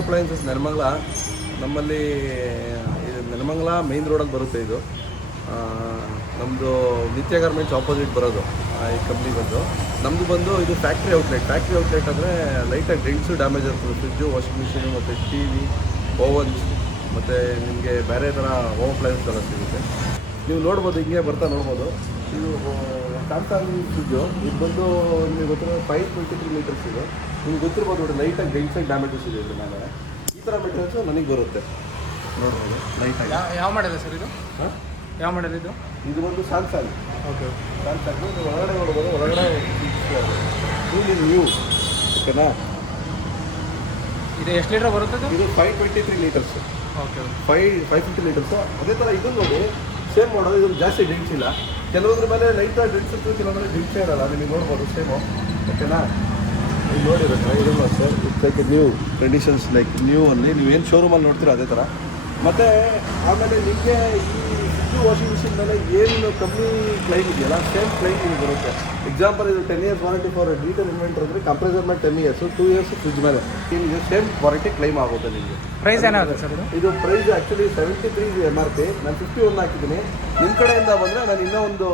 Appliances Nelamangala. ನಮ್ಮಲ್ಲಿ ಇದು Nelamangala main ರೋಡಲ್ಲಿ ಬರುತ್ತೆ. ಇದು ನಮ್ಮದು ನಿತ್ಯ ಗಾರ್ಮೆಂಟ್ಸ್ ಆಪೋಸಿಟ್ ಬರೋದು ಈ ಕಂಪ್ನಿ ಬಂದು. ನಮ್ಮದು ಬಂದು ಇದು ಫ್ಯಾಕ್ಟ್ರಿ ಔಟ್ಲೆಟ್ ಅಂದರೆ ಲೈಟಾಗಿ ಡೆಂಟ್ಸು ಡ್ಯಾಮೇಜ್ ಇರ್ತದೆ. ಫ್ರಿಜ್ಜು, ವಾಷಿಂಗ್ ಮಿಷಿನು ಮತ್ತು ಟಿ ವಿ, ಓವನ್ಸ್ ಮತ್ತು ನಿಮಗೆ ಬೇರೆ ಥರ ಹೋಮ್ ಅಪ್ಲಯನ್ಸ್ ಎಲ್ಲ ಸಿಗುತ್ತೆ. ನೀವು ನೋಡ್ಬೋದು, ಹಿಂಗೆ ಬರ್ತಾ ನೋಡ್ಬೋದು. ಇದು ಸ್ಯಾಮ್ಸಂಗ್ ಫ್ರಿಜ್ಜು. ಇದು ಬಂದು ನಿಮಗೆ ಗೊತ್ತಿರೋ 523 ಲೀಟರ್ಸ್ ಇದು. ನಿಮ್ಗೆ ಗೊತ್ತಿರ್ಬೋದು ನೋಡಿ, ಲೈಟಾಗಿ ಡೆಂಟ್ಸಾಗಿ ಡ್ಯಾಮೇಜಸ್ ಇದೆ ಇದ್ರ ಮೇಲೆ. ಈ ಥರ ಮೆಟೀರಿಯಲ್ಸು ನನಗೆ ಬರುತ್ತೆ ನೋಡ್ಬೋದು ಲೈಟಾಗಿ. ಯಾವ ಮಾಡಲ್ಲ ಸರ್ ಇದು? ಹಾಂ, ಯಾವ ಮಾಡಲ್ ಇದು? ಇದು ಒಂದು ಸ್ಯಾಮ್ಸಂಗ್. Okay, Samsung. ನೀವು ಹೊರಗಡೆ ನೋಡ್ಬೋದು, ಹೊರಗಡೆ ನ್ಯೂ ಓಕೆನಾ. ಇದು ಎಷ್ಟು ಲೀಟರ್ ಬರುತ್ತೆ? ಇದು 523 ಲೀಟರ್ಸು. Okay, 550 litres. ಅದೇ ಥರ ಇದು ನೋಡಿ, ಸೇಮ್ ಮಾಡೋದು. ಇದು ಜಾಸ್ತಿ ಡೆಂಟ್ಸ್ ಇಲ್ಲ. ಕೆಲವೊಂದ್ರ ಮೇಲೆ ಲೈಟಾಗಿ ಡೆಂಟ್ಸ್ ಇರ್ತದೆ, ಕೆಲವೊಂದ್ರೆ ಡೆಂಟ್ಸೇ ಇರಲ್ಲ. ನಿಮಗೆ ನೋಡ್ಬೋದು ಸೇಮು ಓಕೆನಾ. ಇದು ನೋಡಿರುತ್ತೆ, ಇದನ್ನು sir like new conditions, like new ಅಲ್ಲಿ ನೀವೇನು ಶೋರೂಮಲ್ಲಿ ನೋಡ್ತೀರೋ ಅದೇ ಥರ. ಮತ್ತು ಆಮೇಲೆ ನಿಮಗೆ ಈ ಫ್ರಿಜ್ಜು, ವಾಷಿಂಗ್ ಮಿಷಿನ್ ಮೇಲೆ ಏನು ಕಂಪ್ನಿ ಕ್ಲೈಮ್ ಇದೆಯಲ್ಲ, ಸೇಮ್ ಕ್ಲೈಮ್ ನಿಮಗೆ ಬರುತ್ತೆ. ಎಕ್ಸಾಂಪಲ್, ಇದು 10 years warranty for detail inventor ಅಂದರೆ ಕಂಪ್ರೆಸರ್ ಮೇಲೆ 10 years, 2 years ಫ್ರಿಜ್ ಮೇಲೆ ನಿಮಗೆ ಸೇಮ್ ವಾರಂಟಿ ಕ್ಲೈಮ್ ಆಗುತ್ತೆ ನಿಮಗೆ. ಪ್ರೈಸ್ ಏನಾಗುತ್ತೆ ಸರ್ ಇದು? Price actually 73 MRP. ನಾನು 51 ಹಾಕಿದ್ದೀನಿ. ನಿಮ್ಮ ಕಡೆಯಿಂದ ಬಂದರೆ ನಾನು ಇನ್ನೂ ಒಂದು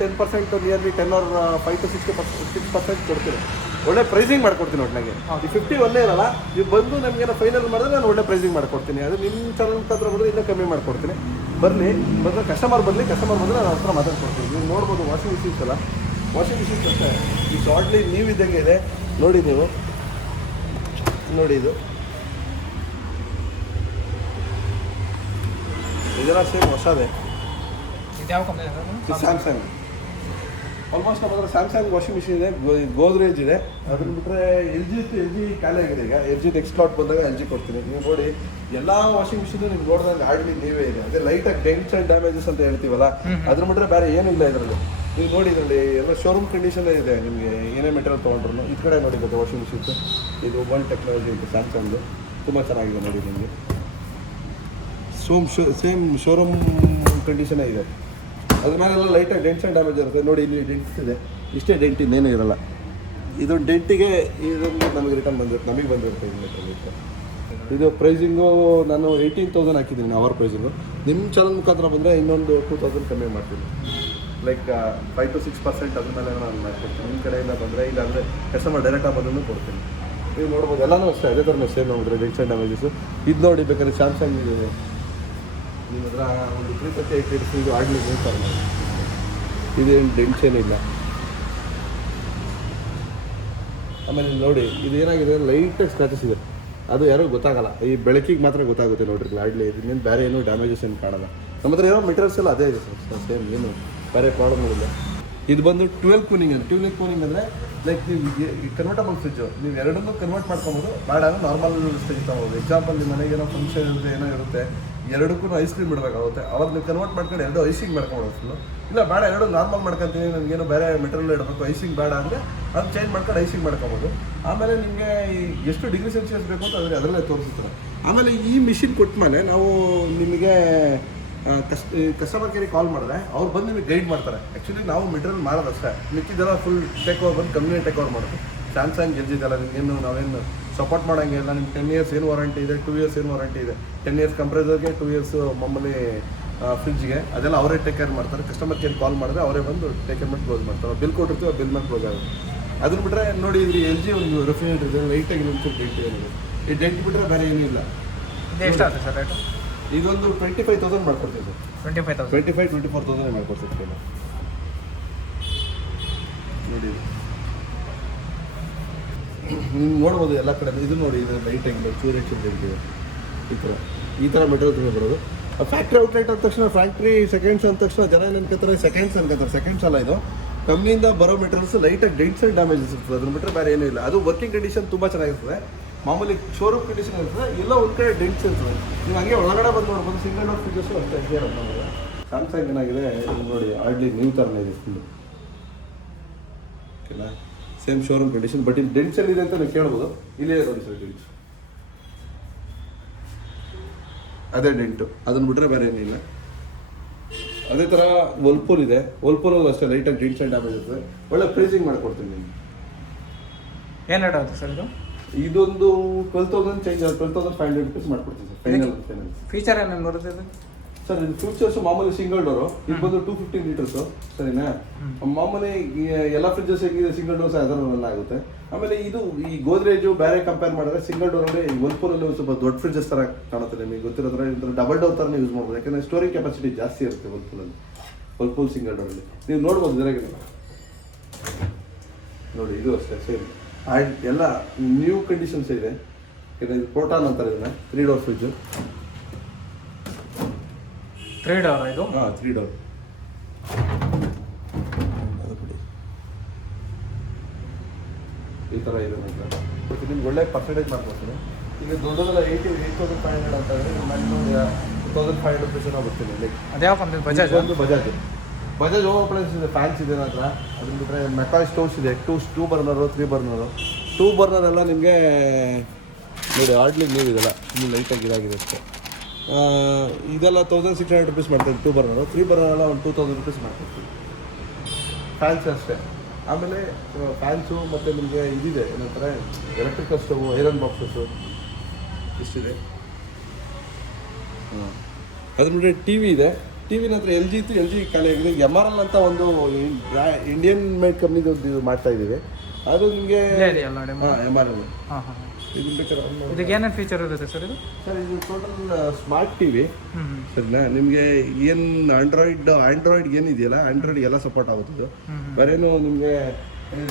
10% ನಿಯರ್ಲಿ 10 or 5 to 6% ಕೊಡ್ತೀನಿ. ಒಳ್ಳೆ ಪ್ರೈಸಿಂಗ್ ಮಾಡ್ಕೊಡ್ತೀನಿ. ಒಟ್ಟಿನಾಗೆ ಈ 51 ಇರಲ್ಲ. ನೀವು ಬಂದು ನಮಗೇನೋ ಫೈನಲ್ ಮಾಡಿದ್ರೆ ನಾನು ಒಳ್ಳೆ ಪ್ರೈಸಿಂಗ್ ಮಾಡ್ಕೊಡ್ತೀನಿ. ಅದು ನಿಮ್ಮ ಚಾನಲ್ ಹತ್ರ ಬಂದರೆ ಇನ್ನೂ ಕಮ್ಮಿ ಮಾಡ್ಕೊಡ್ತೀನಿ. ಬಂದರೆ ಕಸ್ಟಮರ್ ಬಂದರೆ ನಾನು ಹತ್ರ ಮಾತಾಡ್ಕೊಡ್ತೀನಿ. ನೀವು ನೋಡ್ಬೋದು ವಾಷಿಂಗ್ ಮಿಷಿನ್ಸ್ ಅಲ್ಲ, ವಾಷಿಂಗ್ ಮಿಷಿನ್ಸ್ ಅಷ್ಟೇ ಈ ಶಾರ್ಟ್ಲಿ ನೀವು ಇದ್ದಂಗೆ ಇದೆ ನೋಡಿ. ನೀವು ನೋಡಿ, ಇದೆಲ್ಲ ಸೇಮ್ ಹೊಸದೇ. ಇದು ಯಾವ ಕಂಪ್ನಿ? ಸ್ಯಾಮ್ಸಂಗ್. ಆಲ್ಮೋಸ್ಟ್ ನಮ್ಮ ಹತ್ರ ಸ್ಯಾಮ್ಸಂಗ್ ವಾಷಿಂಗ್ ಮಿಷಿನ್ ಇದೆ, ಗೋದ್ರೇಜ್ ಇದೆ. ಅದನ್ನ ಬಿಟ್ಟರೆ ಎಲ್ ಜಿ ಖಾಲಿ ಆಗಿದೆ. ಈಗ LG ನೆಕ್ಸ್ಟ್ ಲಾಟ್ ಬಂದಾಗ LG ಕೊಡ್ತೀನಿ. ನೀವು ನೋಡಿ, ಎಲ್ಲ ವಾಷಿಂಗ್ ಮಿಷಿನ್ ನೀವು ನೋಡಿದಾಗ ಹಾರ್ಡ್ಲಿ ನೀವೇ ಇದೆ. ಅದೇ ಲೈಟಾಗಿ ಡೆಂಟ್ಸ್ ಆ್ಯಂಡ್ ಡ್ಯಾಮೇಜಸ್ ಅಂತ ಹೇಳ್ತೀವಲ್ಲ, ಅದ್ರ ಬಿಟ್ಟರೆ ಬೇರೆ ಏನಿಲ್ಲ ಇದರಲ್ಲಿ. ನೀವು ನೋಡಿ, ಇದರಲ್ಲಿ ಎಲ್ಲ ಶೋರೂಮ್ ಕಂಡೀಷನ್ ಇದೆ. ನಿಮಗೆ ಏನೇ ಮೆಟೀರಿಯಲ್ ತೊಗೊಂಡ್ರು ಈ ಕಡೆ ನೋಡಿ ಗೊತ್ತಾ ವಾಷಿಂಗ್ ಮಿಷಿನ್ಸ್. ಇದು ಒನ್ ಟೆಕ್ನಾಲಜಿ ಅಂತ ಸ್ಯಾಮ್ಸಂಗ್ದು, ತುಂಬ ಚೆನ್ನಾಗಿದೆ ನೋಡಿ. ನಿಮಗೆ ಸೇಮ್ ಶೋರೂಮ್ ಕಂಡೀಷನೇ ಇದೆ. ಅದ್ರ ಮೇಲೆಲ್ಲ ಲೈಟಾಗಿ ಡೆಂಟ್ಸ್ ಆ್ಯಂಡ್ ಡ್ಯಾಮೇಜ್ ಇರುತ್ತೆ. ನೋಡಿ, ಇಲ್ಲಿ ಡೆಂಟ್ಸ್ ಇದೆ. ಇಷ್ಟೇ ಡೆಂಟ್, ಇನ್ನೇನು ಇರಲ್ಲ. ಇದೊಂದು ಡೆಂಟಿಗೆ ಇದೊಂದು ನಮಗೆ ರಿಟರ್ನ್ ಬಂದಿರುತ್ತೆ, ನಮಗೆ ಬಂದಿರುತ್ತೆ. ಇದು ಪ್ರೈಸಿಂಗು ನಾನು 18,000 ಹಾಕಿದ್ದೀನಿ ಅವರ್ ಪ್ರೈಸಿಂಗು. ನಿಮ್ಮ ಚಾನಲ್ ಮುಖಾಂತರ ಬಂದರೆ ಇನ್ನೊಂದು 2,000 ಕಮ್ಮಿ ಮಾಡ್ತೀನಿ. ಲೈಕ್ 5 to 6% ಅದ್ರ ಮೇಲೆ ನಾನು ಮಾಡ್ಕೊಡ್ತೀನಿ. ನಿಮ್ಮ ಕಡೆಯಿಂದ ಬಂದರೆ, ಇಲ್ಲಾಂದರೆ ಕಸ್ಟಮರ್ ಡೈರೆಕ್ಟಾಗಿ ಬಂದೂ ಕೊಡ್ತೀನಿ. ನೀವು ನೋಡ್ಬೋದು, ಎಲ್ಲನೂ ಅಷ್ಟೇ ಅದೇ ಥರನೇ ಸೇಮ್ ನೋಡಿದ್ರೆ ಡೆಂಟ್ಸ್ ಆ್ಯಂಡ್ ಡ್ಯಾಮೇಜಸ್ಸು. ಇದು ನೋಡಿ, ಬೇಕಾದ್ರೆ ಸ್ಯಾಮ್ಸಂಗ್ ಇದೆ. ನಿಮ್ಮ ಹತ್ರ ಒಂದು 338 ಲೀಟರ್ಸ್ ಇದು ಆಗಲಿ ಹೇಳ್ತಾರೆ ನಾವು. ಇದೇನು ಡೆಂಟ್ಸ್ ಏನಿಲ್ಲ. ಆಮೇಲೆ ನೋಡಿ, ಇದು ಏನಾಗಿದೆ, ಲೈಟಾಗಿ ಸ್ಕ್ರಾಚಸ್ ಇದೆ. ಅದು ಯಾರೋ ಗೊತ್ತಾಗಲ್ಲ, ಈ ಬೆಳಕಿಗೆ ಮಾತ್ರ ಗೊತ್ತಾಗುತ್ತೆ ನೋಡ್ರಿ. ಆಡಲಿ ಇದನ್ನೇನು ಬೇರೆ ಏನೂ ಡ್ಯಾಮೇಜಸ್ ಏನು ಕಾಣಲ್ಲ. ನಮ್ಮ ಹತ್ರ ಏನೋ ಮೆಟೀರಿಯಲ್ಸ್ ಎಲ್ಲ ಅದೇ ಇದೆ ಸರ್, ಸೇಮ್, ಏನು ಬೇರೆ ಪ್ರಾಬ್ಲಮ್ಗಳಿಲ್ಲ. ಇದು ಬಂದು 12 ಕೂಲಿಂಗ್ ಅಂತ. 12 ಕೂಲಿಂಗ್ ಅಂದರೆ ಲೈಕ್ ನೀವು ಕನ್ವರ್ಟಬಲ್ ಫ್ರಿಜ್ಜು, ನೀವು ಎರಡನ್ನೂ ಕನ್ವರ್ಟ್ ಮಾಡ್ಕೊಬೋದು. ಬೇಡ ನಾರ್ಮಲ್ ಫ್ರಿಜ್ ತೊಗೊಬೋದು. ಎಕ್ಸಾಂಪಲ್, ನಿಮ್ಮ ಮನೆಗೆ ಏನೋ ಫಂಕ್ಷನ್ ಇರುತ್ತೆ, ಏನೋ ಇರುತ್ತೆ, ಎರಡಕ್ಕೂ ಐಸ್ ಕ್ರೀಮ್ ಇಡಬೇಕಾಗುತ್ತೆ. ಅವಾಗ ನೀವು ಕನ್ವರ್ಟ್ ಮಾಡ್ಕೊಂಡು ಎರಡು ಐಸಿಂಗ್ ಮಾಡ್ಕೊಬೋದು ಫುಲ್ಲು. ಇಲ್ಲ ಬೇಡ, ಎರಡು ನಾರ್ಮಲ್ ಮಾಡ್ಕೊತೀನಿ, ನನಗೇನು ಬೇರೆ ಮೆಟೀರಿಯಲ್ ಇಡಬೇಕು, ಐಸಿಂಗ್ ಬೇಡ ಅಂದರೆ ಅದು ಚೇಂಜ್ ಮಾಡ್ಕೊಂಡು ಐಸಿಂಗ್ ಮಾಡ್ಕೊಬೋದು. ಆಮೇಲೆ ನಿಮಗೆ ಎಷ್ಟು ಡಿಗ್ರಿ ಸೆಲ್ಸಿಯಸ್ ಬೇಕು ಅಂತ ಅದರಲ್ಲೇ ತೋರಿಸುತ್ತೆ. ಆಮೇಲೆ ಈ ಮಿಷಿನ್ ಕೊಟ್ಟ ಮೇಲೆ ನಾವು ನಿಮಗೆ ಕಸ್ಟಮರ್ ಕೇರಿಗೆ ಕಾಲ್ ಮಾಡಿದ್ರೆ ಅವ್ರು ಬಂದು ನಿಮಗೆ ಗೈಡ್ ಮಾಡ್ತಾರೆ. ಆ್ಯಕ್ಚುಲಿ ನಾವು ಮೆಟೀರಿಯಲ್ ಮಾಡೋದಷ್ಟೇ, ಮಿಕ್ಕಿದೆಲ್ಲ ಫುಲ್ ಟೇಕ್ ಓವರ್ ಬಂದು ಕಂಪ್ನಿ ಟೇಕ್ ಓವರ್ ಮಾಡೋದು. ಸ್ಯಾಮ್ಸಂಗ್ LG ಇದೆಲ್ಲ ನಿಮಗೇನು ನಾವೇನು ಸಪೋರ್ಟ್ ಮಾಡೋಂಗಿಲ್ಲ. ನಿಮ್ಗೆ 10 years ಏನು ವಾರಂಟಿ ಇದೆ, 2 years ಏನು ವಾರಂಟಿ ಇದೆ. 10 years ಕಂಪ್ರೆಸರ್ಗೆ, 2 years ಮಾಮೂಲಿ ಫ್ರಿಜ್ಗೆ, ಅದೆಲ್ಲ ಅವರೇ ಟೇಕ್ ಕೇರ್ ಮಾಡ್ತಾರೆ. ಕಸ್ಟಮರ್ ಕೇರ್ ಕಾಲ್ ಮಾಡಿದ್ರೆ ಅವರೇ ಬಂದು ಟೇಕ್ ಕೇರ್ ಮಾಡಿ ಕ್ಲೋಸ್ ಮಾಡ್ತಾರೆ. ಬಿಲ್ ಕೊಟ್ಟಿರ್ತೀವಿ, ಬಿಲ್ ಮೇಲೆ ಕ್ಲೋಸ್ ಆಗುತ್ತೆ. ಅದನ್ನ ಬಿಟ್ಟರೆ ನೋಡಿ, ಇದ್ರಿ LG ಒಂದು ರೆಫ್ರಿಜರೇಟರ್ ಇದೆ, ಲೈಟಾಗಿ ಒಂಚೂರು ಡೆಂಟ್ ಏನಿದೆ. ಈ ಡೆಂಟ್ ಬಿಟ್ಟರೆ ಬೇರೆ ಏನೂ ಇಲ್ಲ. ಎಷ್ಟಾಗುತ್ತೆ ಸರ್ ರೇಟು? ಇದೊಂದು 25,000 ಮಾಡ್ಕೊಡ್ತೀವಿ ಸರ್. 24,000 ಮಾಡ್ಕೊಡ್ತೀವಿ ನೋಡಿ. ನೀವು ನೋಡ್ಬೋದು ಎಲ್ಲ ಕಡೆ. ಇದು ನೋಡಿ, ಇದು ಲೈಟಾಗಿ ಚೂರು ಡೆಂಟಿದೆ. ಈ ಥರ ಮೆಟೀರಿಯಲ್ ಬರೋದು. ಫ್ಯಾಕ್ಟ್ರಿ ಔಟ್ಲೆಟ್ ಅಂದ ತಕ್ಷಣ, ಫ್ಯಾಕ್ಟ್ರಿ ಸೆಕೆಂಡ್ಸ್ ಅಂದ ತಕ್ಷಣ ಜನ ಏನು ಅನ್ಕೋತಾರೆ, ಸೆಕೆಂಡ್ಸ್ ಅನ್ಕೋತಾರೆ. ಸೆಕೆಂಡ್ಸ್ ಅಲ್ಲ, ಇದು ಕಂಪ್ನಿಯಿಂದ ಬರೋ ಮೆಟೀರಿಯಲ್ಸ್ ಲೈಟಾಗಿ ಡೆಂಟ್ಸ್ ಆ್ಯಂಡ್ ಡ್ಯಾಮೇಜಸ್ ಇರ್ತದೆ. ಅದನ್ನ ಬಿಟ್ಟರೆ ಬೇರೆ ಏನೂ ಇಲ್ಲ. ಅದು ವರ್ಕಿಂಗ್ ಕಂಡೀಷನ್ ತುಂಬ ಚೆನ್ನಾಗಿರ್ತದೆ. ಮಾಮೂಲಿ ಶೋರೂಮ್ ಕಂಡೀಷನ್ ಇರ್ತದೆ, ಎಲ್ಲ ಒಂದು ಕಡೆ ಡೆಂಟ್ಸ್ ಇರ್ತದೆ. ನೀವು ಹಂಗೆ ಒಳಗಡೆ ಬಂದು ನೋಡ್ಬೋದು. ಸಿಂಗಲ್ ಡೋರ್ ಫ್ರಿಜ್ಜಸ್ಸು ಅಷ್ಟೇ ಕ್ಲಿಯರ್ ಅಂತ ನಮಗೆ. ಸ್ಯಾಮ್ಸಂಗ್ ಏನಾಗಿದೆ ನೋಡಿ, ಆರ್ಡ್ಲಿ ನ್ಯೂ ಥರನೇ ಇದೆ ಫುಲ್ಲು ಓಕೆನಾ. Same showroom condition. ಬಟ್ ಇಲ್ಲಿ ಡೆಂಟ್ಸ್ ಎಲ್ಲಿದೆ ಅಂತ ನೀವು ಕೇಳ್ಬೋದು. ಇಲ್ಲೇ ನೋಡಿ ಸರ್ ಡೆಂಟ್ಸ್, ಅದೇ ಡೆಂಟು. ಅದನ್ನು ಬಿಟ್ಟರೆ ಬೇರೆ ಏನಿಲ್ಲ. ಅದೇ ಥರ ವರ್ಲ್ಪೂಲ್ ಇದೆ. ವರ್ಲ್ಪೂಲಲ್ಲೂ ಅಷ್ಟೇ ಲೈಟಾಗಿ ಡೆಂಟ್ಸ್ ಆ್ಯಂಡ್ ಡ್ಯಾಮೇಜ್ ಇರ್ತದೆ. ಒಳ್ಳೆ ಪ್ರೈಸಿಂಗ್ ಮಾಡಿಕೊಡ್ತೀನಿ ನಿಮಗೆ. ಏನು ರೇಟ್ ಆಗುತ್ತೆ ಸರ್ ಇದು? ಇದೊಂದು 12,000 ಚೇಂಜ್ 12,500 ರುಪೀಸ್ ಮಾಡ್ಕೊಡ್ತೀನಿ ಸರ್ ಫೈನಲ್. ಫೀಚರ್ ಏನೇನು ಬರುತ್ತೆ ಇದು? ಸರ್ ಇದು ಫ್ಯೂಚರ್ಸ್ ಮಾಮೂಲಿ ಸಿಂಗಲ್ ಡೋರು, ಇದು ಬಂದು 250 ಲೀಟರ್ಸು ಸರಿನಾ. ಮಾಮೂಲಿ ಎಲ್ಲ ಫ್ರಿಡ್ಜಸ್ ಹೇಗಿದೆ ಸಿಂಗಲ್ ಡೋರ್ಸ್ ಅದರ ರನ್ ಆಗುತ್ತೆ. ಆಮೇಲೆ ಇದು ಈ ಗೋದ್ರೇಜು ಬೇರೆ ಕಂಪೇರ್ ಮಾಡಿದ್ರೆ ಸಿಂಗಲ್ ಡೋರಲ್ಲಿ ವರ್ಲ್ಪೂಲಲ್ಲಿ ಸ್ವಲ್ಪ ದೊಡ್ಡ ಫ್ರಿಡ್ಜಸ್ ಥರ ಕಾಣುತ್ತೆ. ನಿಮಗೆ ಗೊತ್ತಿರೋದ್ರೆ ಡಬಲ್ ಡೋರ್ ಥರನೇ ಯೂಸ್ ಮಾಡ್ಬೋದು, ಯಾಕಂದರೆ ಸ್ಟೋರಿಂಗ್ ಕೆಪಾಸಿಟಿ ಜಾಸ್ತಿ ಇರುತ್ತೆ ವರ್ಲ್ಪೂಲ್ ಸಿಂಗಲ್ ಡೋರಲ್ಲಿ. ನೀವು ನೋಡ್ಬೋದು ಇದ್ರಾಗೆ ನೋಡಿ, ಇದು ಅಷ್ಟೇ ಸೇಮ್ ಎಲ್ಲ ನ್ಯೂ ಕಂಡೀಷನ್ಸ್ ಇದೆ. ಯಾಕಂದರೆ ಇದು ಪ್ರೋಟಾನ್ ಅಂತಾರೆ ಇದನ್ನ, 3 ಡೋರ್ ಫ್ರಿಡ್ಜು. 3 ಡೋರ್ ಇದು? ಹಾಂ 3 ಡೋರ್. ಈ ಥರ ಇದೆ ನಂತರ ನಿಮ್ಗೆ ಒಳ್ಳೆ ಪರ್ಸೆಂಟೇಜ್ ಮಾಡ್ಕೊಡ್ತೀನಿ. ಈಗ ದೊಡ್ಡದೆಲ್ಲ 8,500 ಅಂತ ಹೇಳಿದ್ರೆ ಮ್ಯಾಕ್ಸಿಮಮ್ 2,500 ರುಪೀಸ್ ಬರ್ತೀನಿ. ಲೈಕ್ ಅದ್ಯಾವ ಕಂಪ್ನಿ? ಬಜಾಜ್? ಒಂದು ಬಜಾಜ್ ಹೋಮ್ ಅಪ್ಲೈನ್ಸ್ ಇದೆ, ಫ್ಯಾನ್ಸ್ ಇದೆ ನನ್ನ ಹತ್ರ. ಅದ್ರ ಬಿಟ್ಟರೆ ಮೆಕಾಯ್ ಸ್ಟೋವ್ಸ್ ಇದೆ, 2 ಬರ್ನರು 3 ಬರ್ನರು. 2 ಬರ್ನರ್ ಎಲ್ಲ ನಿಮಗೆ ನೋಡಿ ಹಾರ್ಡ್ಲಿ ನೀವು ಇದೆಲ್ಲ ಇನ್ನೂ ಲೈಟಾಗಿ ಇದಾಗಿದೆ ಅಷ್ಟೇ. ಇದೆಲ್ಲ 1,600 ರುಪೀಸ್ ಮಾಡ್ತೀನಿ 2 ಬರ್ನರು. 3 ಬರ್ನರ್ ಎಲ್ಲ ಒಂದು 2,000 ರುಪೀಸ್ ಮಾಡ್ಕೊಡ್ತೀನಿ. ಫ್ಯಾನ್ಸ್ ಅಷ್ಟೇ. ಆಮೇಲೆ ಫ್ಯಾನ್ಸು ಮತ್ತು ನಿಮಗೆ ಇದಿದೆ ಏನಂತಾರೆ ಎಲೆಕ್ಟ್ರಿಕಲ್ ಸ್ಟವ್, ಐರನ್ ಬಾಕ್ಸಸ್ಸು ಇಷ್ಟಿದೆ. ಅದ್ರ ಬಿಟ್ಟರೆ ಟಿ ವಿ ಇದೆ. ಟಿ ವಿನ ಹತ್ರ LG ಇತ್ತು, LG ಖಾಲಿ ಆಗಿದೆ. MRL ಅಂತ ಒಂದು ಇಂಡಿಯನ್ ಮೇಡ್ ಕಂಪ್ನಿದು ಮಾಡ್ತಾ ಇದ್ದೀವಿ. ಅದು ನಿಮಗೆ MRL. ಇದು ಬೇಕಾದ್ರೆ ಇದಕ್ಕೆ ಏನೇನು ಫೀಚರ್ ಇರುತ್ತೆ ಸರ್ ಇದು? ಸರ್ ಇದು ಟೋಟಲ್ ಸ್ಮಾರ್ಟ್ ಟಿ ವಿ ಸರಿನಾ. ನಿಮಗೆ ಏನು ಆಂಡ್ರಾಯ್ಡ್ ಏನಿದೆಯಲ್ಲ ಆಂಡ್ರಾಯ್ಡ್ ಎಲ್ಲ ಸಪೋರ್ಟ್ ಆಗುತ್ತೆ. ಇದು ಬೇರೇನು ನಿಮಗೆ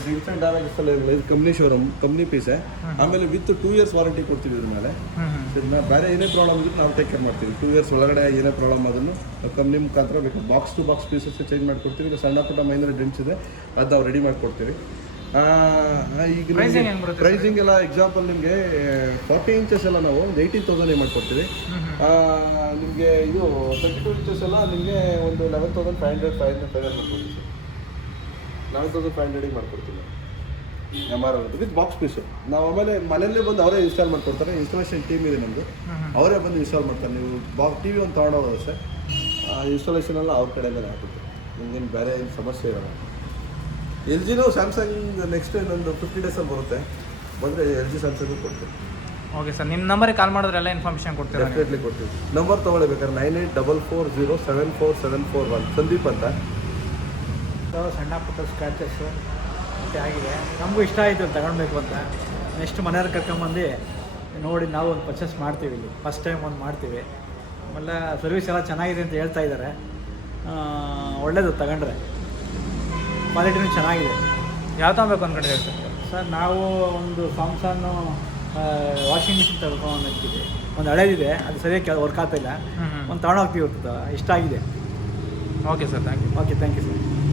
ಡಿಮ್ಸ್ ಆ್ಯಂಡ್ ಡ್ಯಾಮೇಜಸ್ ಎಲ್ಲ ಇರಲ್ಲ. ಇದು ಕಂಪ್ನಿ ಶೋರೂಮ್, ಕಂಪ್ನಿ ಪೀಸೆ. ಆಮೇಲೆ ವಿತ್ 2 ಇಯರ್ಸ್ ವಾರಂಟಿ ಕೊಡ್ತೀವಿ ಇದ್ರ ಮೇಲೆ ಸರಿನಾ. ಬೇರೆ ಏನೇ ಪ್ರಾಬ್ಲಮ್ ಇದ್ರೂ ನಾವು ಟೇಕ್ ಕೇರ್ ಮಾಡ್ತೀವಿ. 2 ಇಯರ್ಸ್ ಒಳಗಡೆ ಏನೇ ಪ್ರಾಬ್ಲಮ್ ಅದನ್ನು ಕಂಪ್ನಿ ಮುಖಾಂತರ ಬೇಕು box to box pieces change ಮಾಡಿಕೊಡ್ತೀವಿ. ಈಗ ಸಣ್ಣ ಪುಟ್ಟ ಮೈನರ್ ಡೆಂಟ್ಸ್ ಇದೆ, ಅದು ನಾವು ರೆಡಿ ಮಾಡಿಕೊಡ್ತೀವಿ. ಈಗ ಪ್ರೈಸಿಂಗ್ ಎಲ್ಲ ಎಕ್ಸಾಂಪಲ್ ನಿಮಗೆ 40 ಇಂಚಸ್ ಎಲ್ಲ ನಾವು 18,000 ಮಾಡ್ಕೊಡ್ತೀವಿ. ನಿಮಗೆ ಇದು 32 ಇಂಚಸ್ ಎಲ್ಲ ನಿಮಗೆ ಒಂದು 11,500 ಮಾಡ್ಕೊಡ್ತೀವಿ. 11,500 ಮಾಡ್ಕೊಡ್ತೀವಿ MRL ವಿತ್ ಬಾಕ್ಸ್ ಪೀಸು. ನಾವು ಆಮೇಲೆ ಮನೆಯಲ್ಲೇ ಬಂದು ಅವರೇ ಇನ್ಸ್ಟಾಲ್ ಮಾಡ್ಕೊಡ್ತಾರೆ. ಇನ್ಸ್ಟಾಲೇಷನ್ ಟೀಮ್ ಇದೆ ನಮ್ಮದು, ಅವರೇ ಬಂದು ಇನ್ಸ್ಟಾಲ್ ಮಾಡ್ತಾರೆ. ನೀವು ಟಿ ವಿ ಒಂದು ತೊಗೊಂಡೋಗೋದು ಸರ್, ಇನ್ಸ್ಟಾಲೇಷನ್ ಎಲ್ಲ ಅವ್ರ ಕಡೆಯಿಂದಲೇ ಹಾಕುತ್ತೆ. ನಿಮಗೇನು ಬೇರೆ ಏನು ಸಮಸ್ಯೆ ಇರೋಲ್ಲ. LGನೂ ಸ್ಯಾಮ್ಸಂಗ್ ನೆಕ್ಸ್ಟ್ ಇನ್ನೊಂದು 50 ಡೇಸಲ್ಲಿ ಬರುತ್ತೆ. ಬಂದರೆ LG ಸ್ಯಾಮ್ಸಂಗು ಕೊಡ್ತೀವಿ. ಓಕೆ ಸರ್, ನಿಮ್ಮ ನಂಬರಿಗೆ ಕಾಲ್ ಮಾಡಿದ್ರೆ ಎಲ್ಲ ಇನ್ಫಾರ್ಮೇಷನ್ ಕೊಡ್ತೀವಿ. ಡೆಫಿನೆಟ್ಲಿ ಕೊಡ್ತೀವಿ. ನಂಬರ್ ತೊಗೊಳ್ಬೇಕಾದ್ರೆ 9844074741 ಸಂದೀಪ್ ಅಂತ. ಸಣ್ಣ ಪುಟ್ಟ ಸ್ಕ್ರ್ಯಾಚಸ್ಸು ಮತ್ತು ಆಗಿದೆ. ನಮಗೂ ಇಷ್ಟ ಆಯಿತು ತಗೊಳ್ಬೇಕು ಅಂತ. ನೆಕ್ಸ್ಟ್ ಮನೆಯವ್ರು ಕರ್ಕೊಂಬಂದು ನೋಡಿ ನಾವು ಒಂದು ಪರ್ಚೇಸ್ ಮಾಡ್ತೀವಿ. ಇಲ್ಲಿ ಫಸ್ಟ್ ಟೈಮ್ ಒಂದು ಮಾಡ್ತೀವಿ. ಆಮೇಲೆ ಸರ್ವಿಸ್ ಎಲ್ಲ ಚೆನ್ನಾಗಿದೆ ಅಂತ ಹೇಳ್ತಾ ಇದ್ದಾರೆ. ಒಳ್ಳೆಯದು ತಗೊಂಡ್ರೆ, ಕ್ವಾಲಿಟಿನೂ ಚೆನ್ನಾಗಿದೆ. ಯಾವ ತಗೊಬೇಕು ಅಂದ್ಕೊಂಡಿದ್ದೀವಿ ಸರ್? ಸರ್ ನಾವು ಒಂದು ಸ್ಯಾಮ್ಸಂಗ್ ವಾಷಿಂಗ್ ಮಿಷಿನ್ ತಗೊಂಡು ಅಂತಿದ್ವಿ. ಒಂದು ಹಳೇದಿದೆ, ಅದು ಸರಿಯಾಗಿ ವರ್ಕ್ ಆಗ್ತಾಯಿಲ್ಲ. ಒಂದು ತಗೊಂಡೋಗ್ತೀವಿ, ಇಷ್ಟ ಆಗಿದೆ. Okay sir, thank you. Okay, thank you sir.